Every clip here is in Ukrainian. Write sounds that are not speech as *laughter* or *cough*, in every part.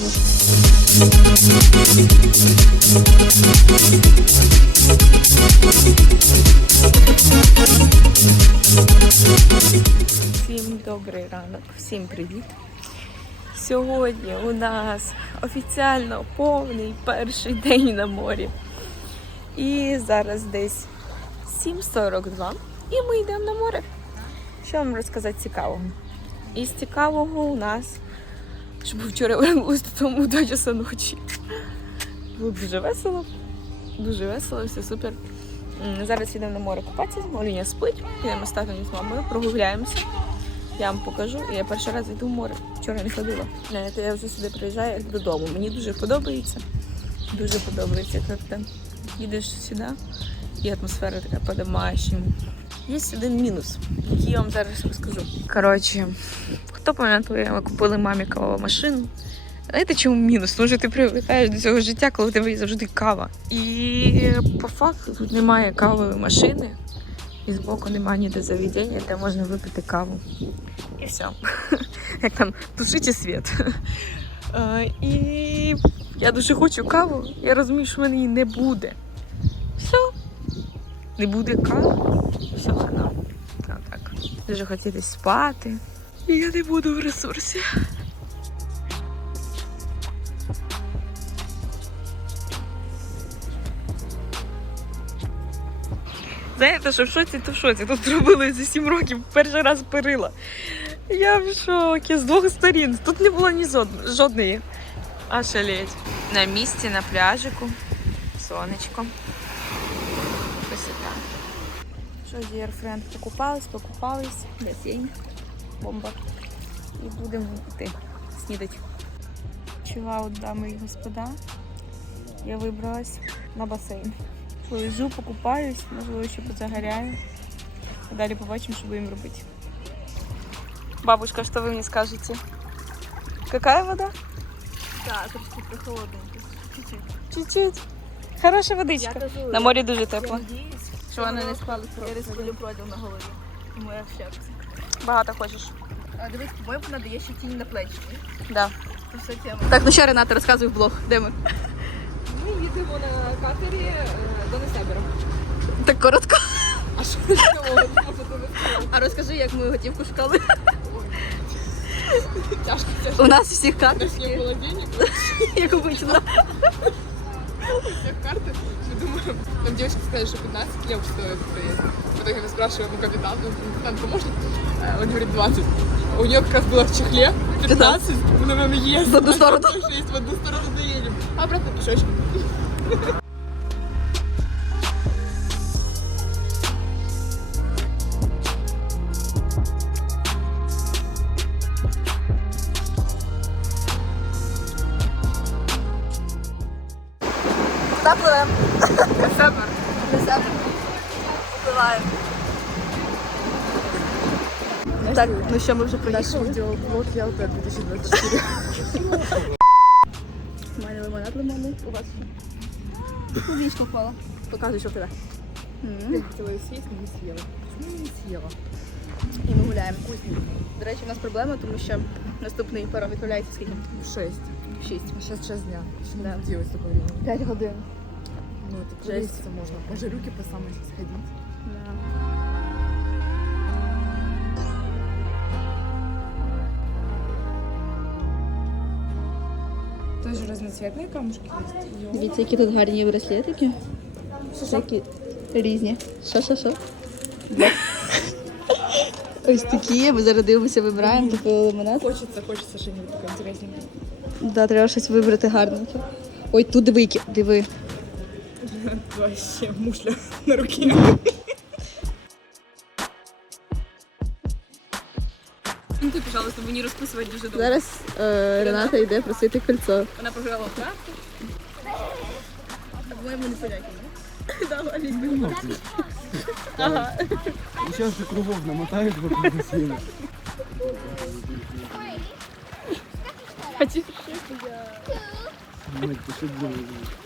Всім добрий ранок, всім привіт. Сьогодні у нас офіціально повний перший день на морі. І зараз десь 7.42 і ми йдемо на море. Що вам розказати цікавого? Із цікавого у нас, що ми вчора вернулися додому до часу ночі. Було дуже весело. Дуже весело, все супер. Зараз йдемо на море купатися, Оліня спить, підемо з татом з мамою, прогуляємося. Я вам покажу. Я перший раз йду в море. Вчора не ходила. Знаєте, я вже сюди приїжджаю як додому. Мені дуже подобається. Дуже подобається, як ти їдеш сюди, і атмосфера така по-домашньому. Є один мінус, який я вам зараз розкажу. Коротше, хто пам'ятає, ми купили мамі кавову машину. Знаєте, чому мінус? Тому що ти привикаєш до цього життя, коли в тебе є завжди кава. І по факту тут немає кавової машини, і збоку немає ніде заведення, де можна випити каву. І все. *laughs* Як там тушите світ. *laughs* Е, І я дуже хочу каву. Я розумію, що в мене її не буде. Все. Не буде кави. Все хана. Так. Дуже хотіти спати. І я не буду в ресурсі. Знаєте, що в шоці, то в шоці. Тут зробили за 7 років перший раз перила. Я в шокі з двох сторін. Тут не було ні жодної. А шалеть. На місці, на пляжику. Сонечко. Що, Dear Friend, покупались, покупались. Басейн. Бомба. І будемо йти снідати. Чилаут, дами і господа. Я вибралась на басейн. Полежу, покупаюсь, можливо, ще позагоряю. А далі побачимо, що будемо робити. Бабушка, что вы мне скажете? Какая вода? Так, трошки прохолодненько. Чуть-чуть. Чуть-чуть. Хороша водичка. кажу, На морі дуже я тепло. Що вона не спали я не спалю проділ на голові. Тому я в. Багато хочеш. А дивись, по-моєму, надає ще тінь на плечі. Да. Це все тема. Так, ну ще Рената, розказуй в блог. Де ми? Ми їдемо на катері е, до Несебера. Так коротко. А що ми зробимо? А розкажи, як ми готівку шукали. Тяжко, тяжко. У нас всіх нас не було денег, як обично всех карты. Мы думаем, там девочки сказали, что 15 лев стоит проезд. В итоге мы спрашиваем у капитана, ну, капитан поможет? А Он говорит 20. У нее как раз было в чехле 15. Мы думаем, есть. В одну сторону. Точно есть, в одну сторону доедем. А обратно пешочком. Куди пливемо? Несебер. Пливаємо. Так, ну що, ми вже приїхали. видеоблог Ялта 2024. У мене лимонад лимонний. У вас що? Вічко впала. Показуй, що в тебе. Я хотела ее съесть, но не съела. Почему я не съела? І ми гуляємо. До речі, у нас проблема, тому що наступний паром відправляється скільки? Шесть. Шість. А сейчас час дня. Что Да. да. делать столько времени? П'ять годин. Ну, это Жесть. можно. По жарюке по самой сходить. Тоже разноцветные камушки есть. Дивіться, які тут гарні браслетики. Такі різні. Що, що, що? Ось такі, ми зараз дивимося, вибираємо такий лимонад. Хочется, хочется что-нибудь такое интересненькое. Да, треба щось вибрати гарненьке. Ой, тут диви, диви. Вообще мушля на руке. Ну ти, пожалуйста, мені розписувати дуже довго. Зараз е, Рената йде просити кольцо. Вона програла правду. По-моєму, не поляки. Сейчас же кругов намотают вокруг бассейна. Хочу. Мать, ты что делаешь?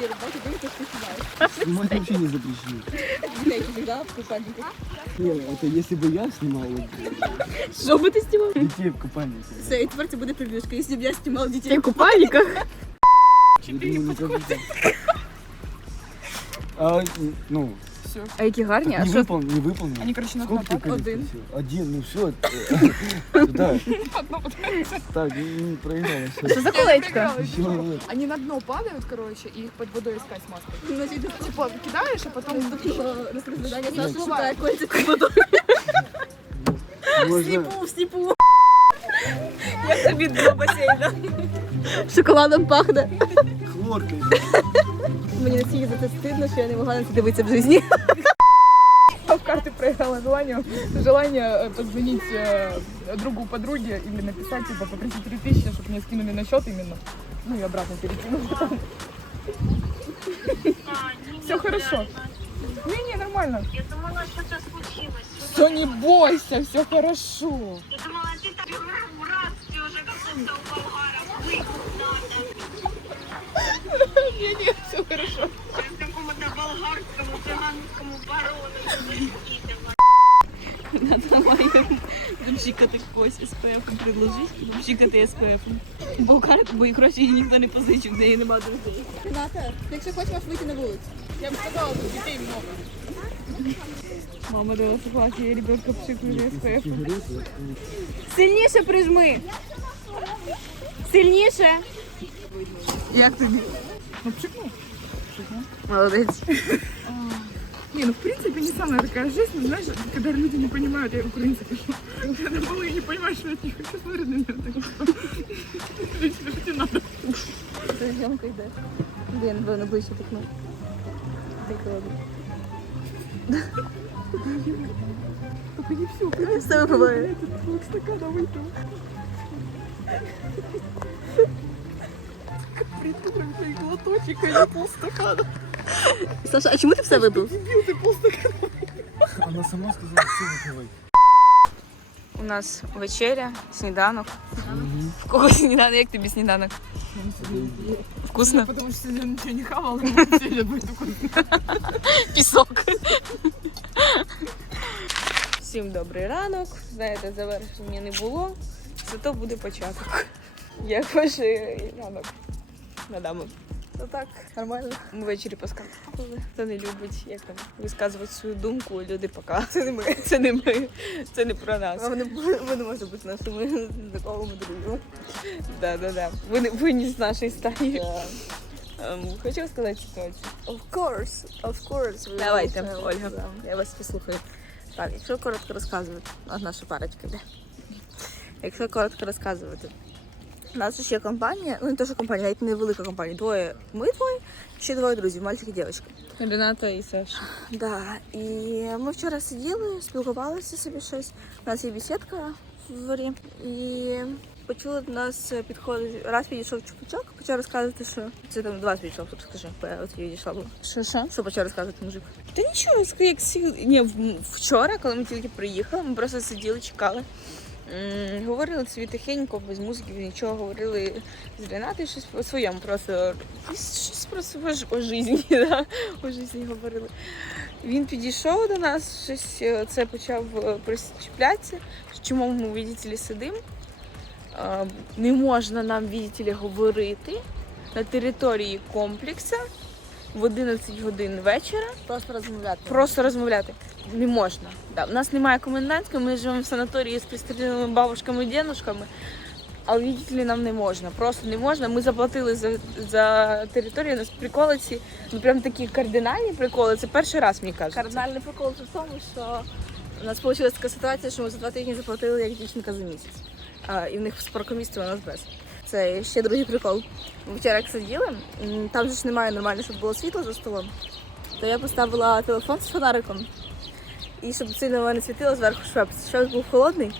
верю, батя говорит, что ты снимаешь. Снимать *laughs* вообще не запрещено. Гуляйте всегда в купальниках. Не, это если бы я снимал вот, Що би ти знімав? детей в купальнике. Все, і тепер це буде прибіжка. Якщо б я знімала дітей. Ти в купальниках? Я думаю, ну как это? А, ну, Все. А які гарні? А не що? выполнил, не выполнил. Они, короче, на Сколько ты так колец один. носил? Один, ну все. *laughs* Да, Одно подается. так, не проиграла. Що за колечко? Еще вот. Они на дно падают, короче, и их под водой искать с маской. Типа кидаешь, а потом Розповідання Саша шукає кольця Можно в сніпу. Я тобі до басейна. Шоколадом пахне. хлоркой. Мені настільки за це стидно, що я не могла на це дивитися в житті. *laughs* в карты проиграла желание, желание э, позвонить э, другу подруге или написать, типа, попросить 3000, чтобы мне скинули на счет именно. Ну и обратно перекинул *laughs* потом. Все хорошо. Не-не, нормально. Я думала, что-то случилось. Все, не бойся, все хорошо. Я думала, ты так в рабстве уже каком-то у болгаров. Выход надо. Не-не, все хорошо. Сейчас какому-то болгарскому, цыганскому барону закидывать. Надо маю запшикати когось СПФ предложити, запшикати СПФ. Болгарку, бо і гроші їй ніхто не позичив, в неї нема друзей. Ната, якщо хочеш, можеш вийти на вулицю. Я бы сказала, что детей много. Мама дала согласие, я ребенка пшикнули СПФ. Сигареты, вот, Сильніше прижми. Сильніше. Як тобі? Ну, пшикнув. Пшикнув. Молодець. *laughs* А. Не, ну в принципе не самая такая жизнь, но, знаешь, когда люди не понимают, я украинцы пишу, когда полы не понимают, что я не хочу, смотреть на меня так, что *laughs* пишите надо. Зайдем когда. Блин, было ближе к окну. Прикольно. Только не все, конечно. С тобой бывает. Полстакана выпил. Придурок, блин, глоточек, а я полстакана. Саша, а чому ти все вибив? Дебил, ты полстакана. Она сама сказала, все выпивай. У нас вечеря, сніданок. В кого сніданок? Як тобі сніданок? Вкусно? Потому что я ничего не хавала, сегодня будет вкусно. Пісок. Всім добрий ранок. Знаєте, завершення не було, зато буде початок. Як ваш ранок, мадами? Ну так, нормально. Ми ввечері поскакали. Хто не любить як там висказувати свою думку, люди пока. *laughs* Це не ми. Це не ми. Це не про нас. А вони, вони можуть бути нашими знайомими друзями. Да, да, да. Ви не ви не з нашої стаї. Ем, Хочу розказати ситуацію. Of course, of course. Давайте, Ольга. Я вас послухаю. Так, якщо коротко розказувати, наша парочка йде. Якщо коротко розказувати, у нас ще компанія, ну не те, що компанія, навіть невелика компанія. Двоє ми двоє, ще двоє друзів, мальчик і дівчинка. Рената і Саша. Да, і ми вчора сиділи, спілкувалися собі щось. У нас є бесідка в дворі. І почули до нас підходить. Раз підійшов чупачок, почав розказувати, що це там до вас підійшов, тут скажи, бо я от я відійшла була. Що що? Що почав розказувати мужик? Та нічого, як сі... Ні, вчора, коли ми тільки приїхали, ми просто сиділи, чекали. Говорили собі тихенько, без музики, нічого, говорили з Ренатою щось по своєму, просто щось просто о, житті, *laughs* да? о житті говорили. Він підійшов до нас, щось е, це почав е, причіплятися, чому ми, ли, сидимо. Е, Не можна нам, ли, говорити на території комплексу в 11 годин вечора. Просто розмовляти. Просто розмовляти не можна. Да. У нас немає комендантської, ми живемо в санаторії з пристріляними бабушками і дідушками. Видите ли, нам не можна. Просто не можна. Ми заплатили за, за територію, у нас приколи ці, ну прям такі кардинальні приколи. Це перший раз, мені кажуть. Кардинальний прикол в тому, що у нас вийшла така ситуація, що ми за два тижні заплатили як дівчинка за місяць. А, і в них з паркомісця у нас без. Це ще другий прикол. Вчора як сиділи, там же ж немає нормально, щоб було світло за столом. То я поставила телефон з фонариком. І щоб сильно мене світило зверху швепс. Швепс був холодний,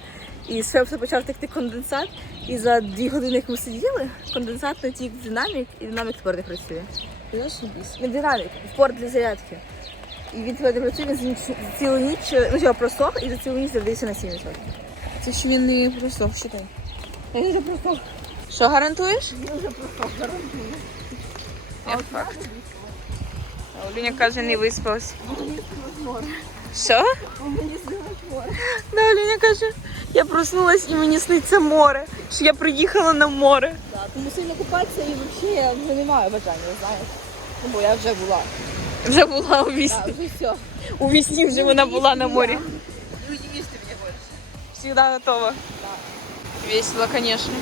і з швепса почав текти конденсат. І за дві години, як ми сиділи, конденсат натік динамік, і динамік тепер не працює. Не динамік, в порт для зарядки. І він не працює, він за цілу ніч, ну чого, просох, і за цілу ніч завдився на 7%. Це що він не просто считай. Я вже просох. Що гарантуєш? Я вже просох, гарантую. Я факт. А Олюня каже, не виспалась. Що? Да, Олюня каже, я проснулась і мені сниться море. Що я приїхала на море. Так, тому сильно купатися і взагалі я вже не маю бажання, знаєш. Бо я вже була. Вже була у вісні. вже все. У вісні вже вона була на морі. Не їсти мені більше. Всегда готова. Весело, конечно.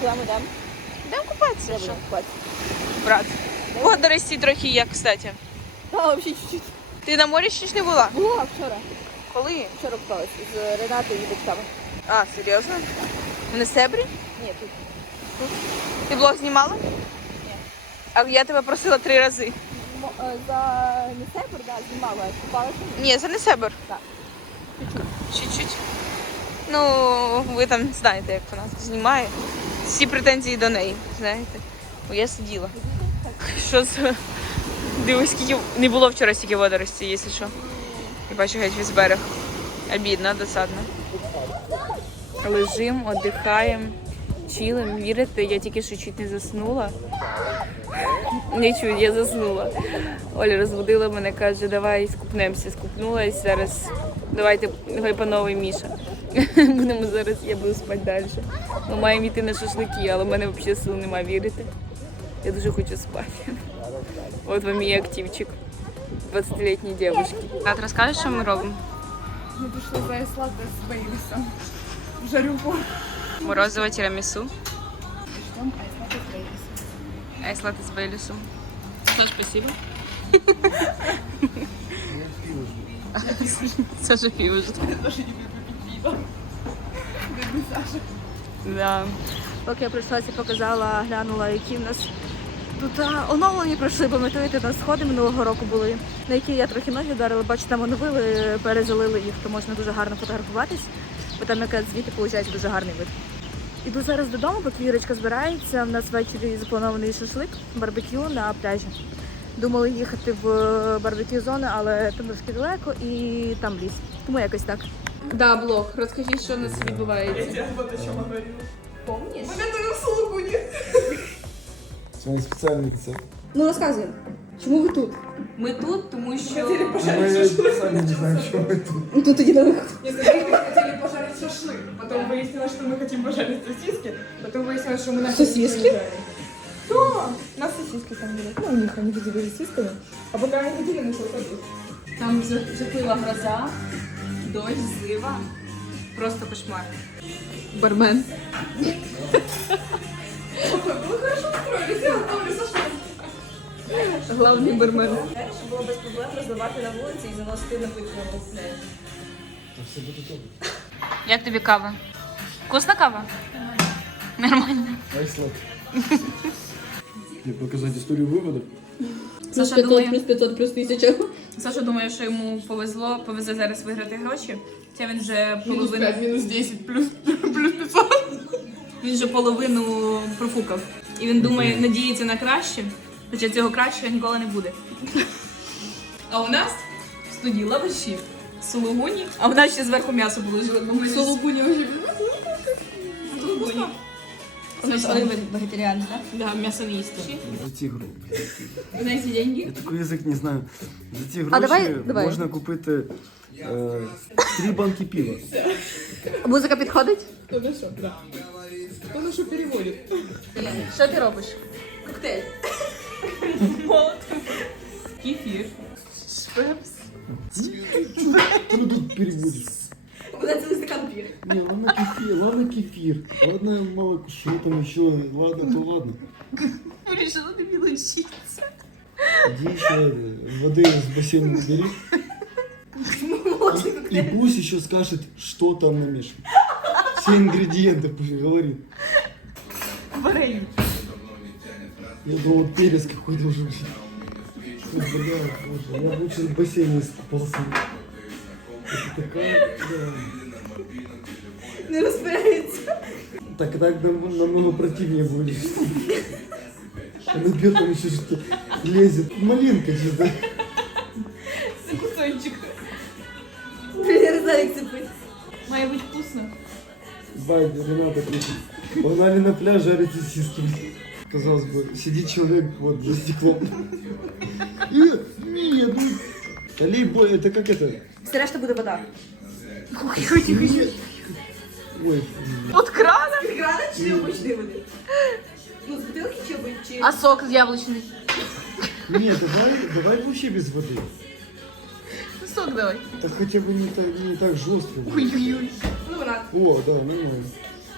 Куди ми йдемо? Йдемо купатися, що, купатися. брат. Водорості трохи є, кстати. Та, взагалі чуть-чуть. Ти на морі ще ж не була? Була вчора. Коли? Вчора купалася з Ренатою і батьками. А, серйозно? На Себрі? Ні, тут. Ти блог знімала? Ні. А я тебе просила три рази. Е, За Несебр, да, знімала, а купалася. Ні, за Несебр. Так. Чуть-чуть. Ну, ви там знаєте, як вона знімає. Всі претензії до неї, знаєте. Бо я сиділа. Що з. Дивись, скільки не було вчора стільки водорості, якщо що. Я бачу геть весь берег. Обідно, досадно. Лежим, віддихаємо, чилим. Вірите, я тільки що чуть не заснула. Не чуть, я заснула. Оля розбудила мене, каже, давай скупнемося. Скупнулась зараз. Давайте давай по Міша. *laughs* Будемо зараз, я буду спати далі. Ми маємо йти на шашлики, але в мене взагалі сил немає вірити. Я дуже хочу спати. От вам мій активчик. 20-літній дівчинки. Тат, розкажеш, що ми робимо? Ми пішли за айслати з Бейлісом. В жарюку. Морозиво тірамісу. Там айслати з Бейлісом. Айслати з Бейлісом. Саш, спасибо. Саша пиво ждет. Да. Поки я прийшла, це показала, глянула, які в нас тут а, оновлені пройшли, бо пам'ятаєте, на сходи минулого року були, на які я трохи ноги вдарила, бачу, там оновили, перезалили їх, то можна дуже гарно фотографуватись, бо там якраз звідти виходить дуже гарний вид. Іду зараз додому, поки Вірочка збирається. У нас ввечері запланований шашлик, барбекю на пляжі. Думали їхати в барбекю зону, але там трошки далеко і там ліс. Тому якось так. Да, блог. Розкажіть, що у нас відбувається. Це не спеціальний рецепт. Ну розказуємо, чому ви тут? Ми тут, тому що Ми самі не знаємо, що ми тут. Ну тут тоді на Если мы хотели пожарить шашлык, потом выяснилось, что мы хотим пожарить сосиски, потом выяснилось, что мы начали Сосиски? жарить. Да, у нас сосиски там были. Ну, у них они ходили сосисками. А пока они ходили, начался дождь. там запила гроза, дощ, злива. Просто кошмар. Бармен. Главний бармен. Щоб було без проблем роздавати на вулиці і заносити на все буде добре. Як тобі кава? Вкусна кава? Нормально. Айслат. Тебе показати історію виводу? Саша думає, плюс 500, плюс 1000. Саша думає, що йому повезло, повезе зараз виграти гроші. Хоча він вже Минус половину, 5, минус 10, плюс, плюс 500. він вже половину профукав. І він думає, надіється на краще, хоча цього кращого ніколи не буде. А у нас в студії лаваші, сулугуні, а в нас ще зверху м'ясо було жили. Сулугуні вже. Сулугуні. вегетаріанець, так? Да, м'ясо не їсти. За ті гроші. Знаєте деньги? Я такий язик не знаю. За ті гроші А давай- давай. можна купити е, три банки пива. Музика підходить? Что? Да. Что переводит? Що ти робиш? Коктейль. Кефір. Швепс. Ти тут переводиш. Ладно кефир, ладно молоко, что там еще, ладно, то ладно. *laughs* Вирішила тобі лишитися. Иди еще воды из бассейна набери. И, и пусть еще скажет, что там намешано. Все ингредиенты пусть говорит. Варень. Я думал, перец какой должен быть. Бля, боже, я лучше в бассейне сползу. Это такая, да. Не розбирається. Так так нам- намного противнее будет. Она бьет там еще что лезет. Малинка что-то. Кусочек. Я не знаю, як це пити. Має бути вкусно. Рената. Погнали на пляж жарить сосиски. казалось бы, сидит человек вот за стеклом. Нет, нет, ну, это как это? Все решта буде вода. Ой, От крана? Крана чи обичної води? Ну, з бутилки чи обичної? А сок з яблучний? нет, давай, давай вообще без воды. Сок давай. Так хотя бы не так, не так жестко. Ой-ой-ой. Ну, вона. О, да, нормально.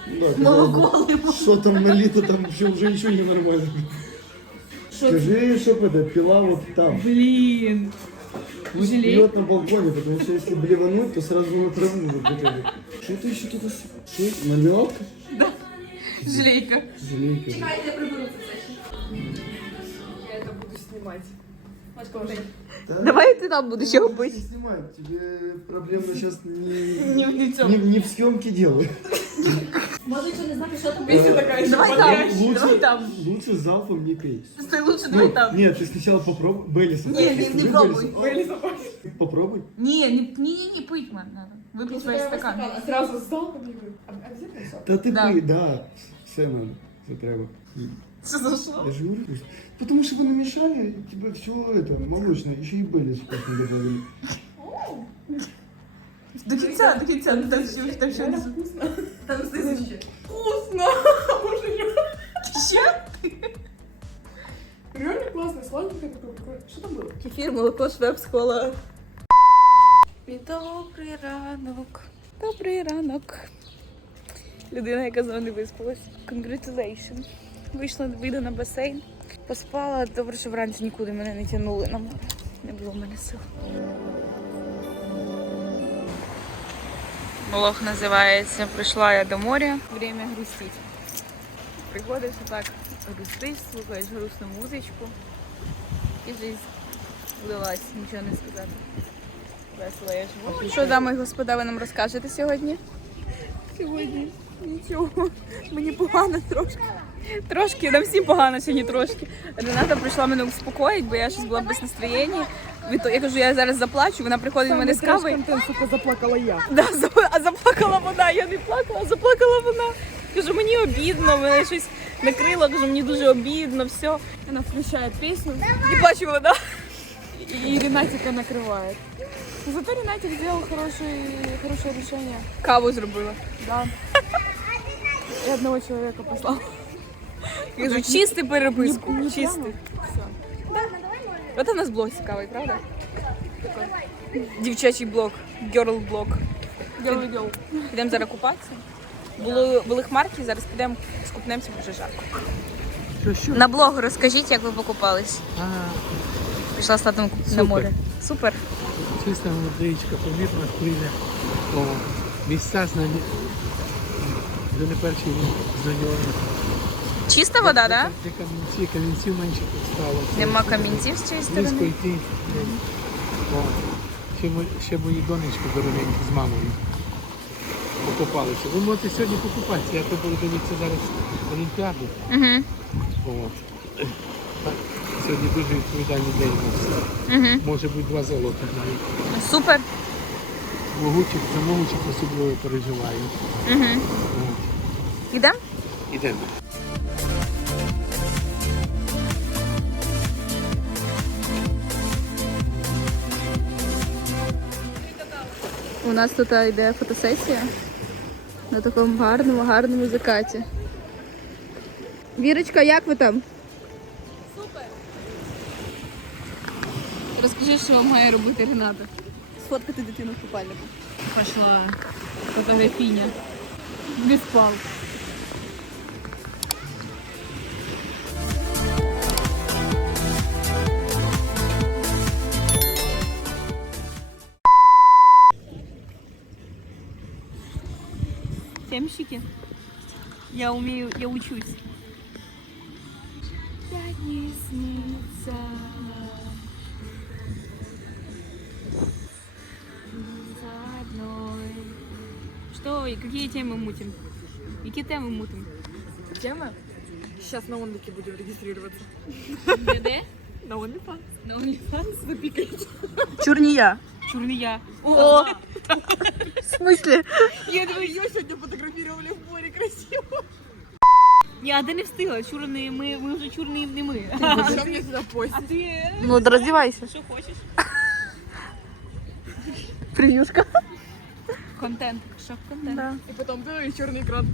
Ну Да, когда Молоко лимон. Что там налито, там вообще уже ничего не нормально. Скажи, чтоб это, пила вот там. Блін. Пусть Жалей. пьет на балконе, потому что если блевануть, то сразу на траву выпадет. Что ты еще тут? Что это? Мармеладка? Жалейка. Жалейка. Чекайте, я приберу ще. Я это буду снимать. Да? Давай ти там будеш його Не пити. снимай, тебе проблемно сейчас не, *laughs* Не в лицо. не, не в съемке дело. Може, що не знати, що там Песня такая еще Давай там. Лучше, Давай там. лучше залпом не пей. Стой лучше, Ну, давай там. Нет, ты сначала попробуй. Беллиса. Не, не, не пробуй. Попробуй. Ні, ні, ні, ні, пить мене надо. Випить весь стакан. А сразу с залпом не говорю. Обязательно сок? Да ты Да. пий, да. Все надо. Все треба. Що за що? Я же говорю, потому что вы намешали, тебе все это молочное, еще и Беллис вкусно добавили. До кінця, до кінця, ну там ще, там ще не вкусно. Там знизу ще. Вкусно! *laughs* Боже, Ще? реально классно, сладенькое такое. прикольно. Что там было? Кефір, молоко, швепс, кола. Добрий ранок. Добрий ранок. Людина, яка знову не виспалась. Congratulations. Вийшла, вийду на басейн. Поспала. Добре, що вранці нікуди мене не тягнули на море. Не було в мене сил. Влог називається Прийшла я до моря. Время грустить. Приходиш так, грустиш, слухаєш грустну музичку. І жизнь влилась, нічого не сказати. Весело я живу. Що, дами і господа, ви нам розкажете сьогодні? Сьогодні нічого. Мені погано трошки. Трошки, нам всім погано сьогодні трошки. Рената прийшла мене успокоїть, бо я щось була без настроєння. Від того- Я кажу, я зараз заплачу, вона приходить до мене з кавою. сука, заплакала я. *laughs* Да, за- а заплакала вона, я не плакала, заплакала вона. Кажу, мені обідно, мене щось накрило, кажу, мені дуже обідно, все. Она включает песню, І плачу вона. и Ренатика накрывает. Зато Ренатик сделал хороший, хорошее решение. Каву зробила. Да. И одного человека послал. Кажу, чистий переписку, чистий. От у нас блог цікавий, правда? Дівчачий блог, блог. Делай, делай. Підемо зараз купатися. Були, були хмарки, зараз підемо скупнемося, бо вже жарко. На блог розкажіть, як ви покупались. Пішла з татом на море. Супер. Чиста водичка, помірна хвиля. О, місця знані. Вже не перший рік знайомі. Чиста вода, так? Да? Де камінці, камінців менше стало. Нема камінців з цієї Близько йти. О, ще, мо- ще мої донечки дорогенькі з мамою покупалися. Ви можете сьогодні покупатися, я буду дивитися зараз Олімпіаду. Угу. От. Так, Сьогодні дуже відповідальний день у нас. Угу. Може бути два золота навіть. Супер. Могучих, за могучих особливо переживаю. Угу. От. Ідемо? Ідемо. У нас тут йде фотосесія на такому гарному, гарному закаті. Вірочка, як ви там? Супер. Розкажи, що має робити Рената. Сфоткати дитину в купальнику. Пішла фотографиня. Без палки. Темщики. Я умею, я учусь. Одной. Что и какие темы мутим? Какие темы мутим? Тема? Сейчас на Онлике будем регистрироваться. Где? На OnlyFans. На OnlyFans? Запикайте. Чурнія. Чурния. О! В смысле? Я думаю, ее сегодня фотографировали в море красиво. Ні, а де не встигла? Чурний, ми, ми вже чурний не ми. Що мені поїзд? А ти Ну, роздівайся. що хочеш? Приюшка. Контент. шок-контент. І потім білий чорний екран.